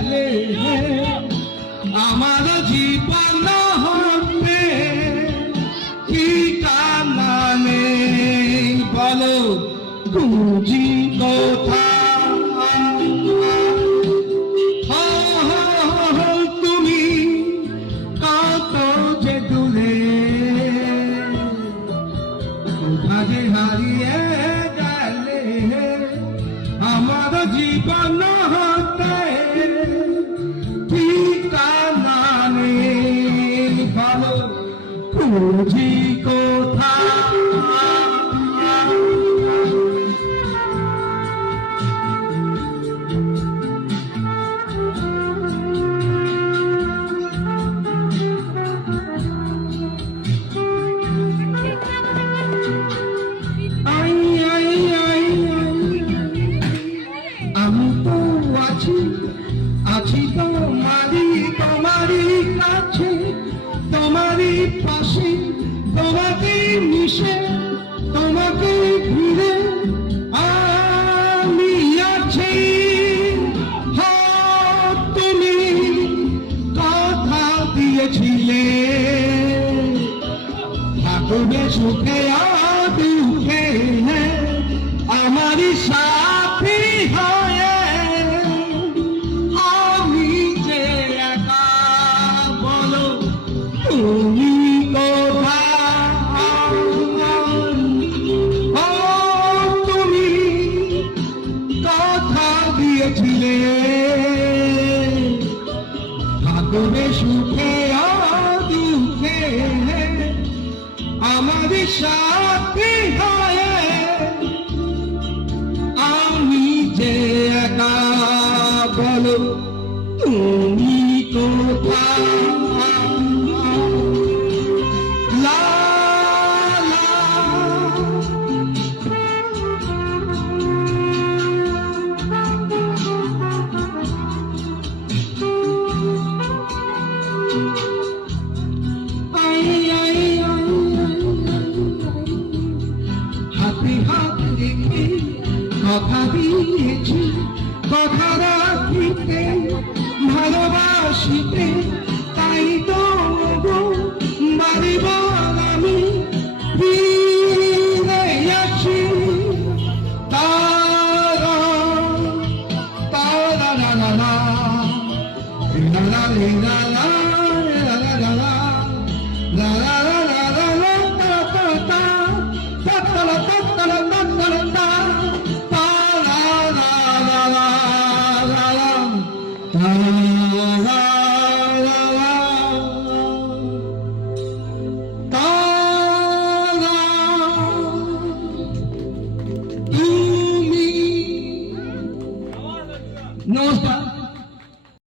গেলে আমার জীবন হবে ঠিকানা নেই বলো খুঁজি কোথায় তুমি কত যে দূরে কোথায় হারিয়ে গেলে আমার জীবন হতে ঠিকানা নেই ভালো খুঁজি কোথায় আছি তোমারই কাছে তোমারই পাশে তোমাকে মিশে তোমাকে ঘিরে আমি আছি তুমি কথা দিয়েছিলে থাকবে সুখে আর দুঃখে আমারই সাথী হয়ে তুমি তুমি কথা দিয়েছিলে থাকবে সুখে আর দুঃখে আমাদের সাথে হয়ে আমি যে একা বলো তুমি কোথায় হাতে হাত রেখে কথা দিয়েছি কথা রাখিতে ভালোবাসিতে তাই তো বাড়িব আমি ফিরে আছি তারা তারা না না না লা লা লা লা লা la la la la la la ta ta ta ta ta la ta ta la ta ta la ta ta la la la la la la ta la la la ta la তুমি নমস্কার।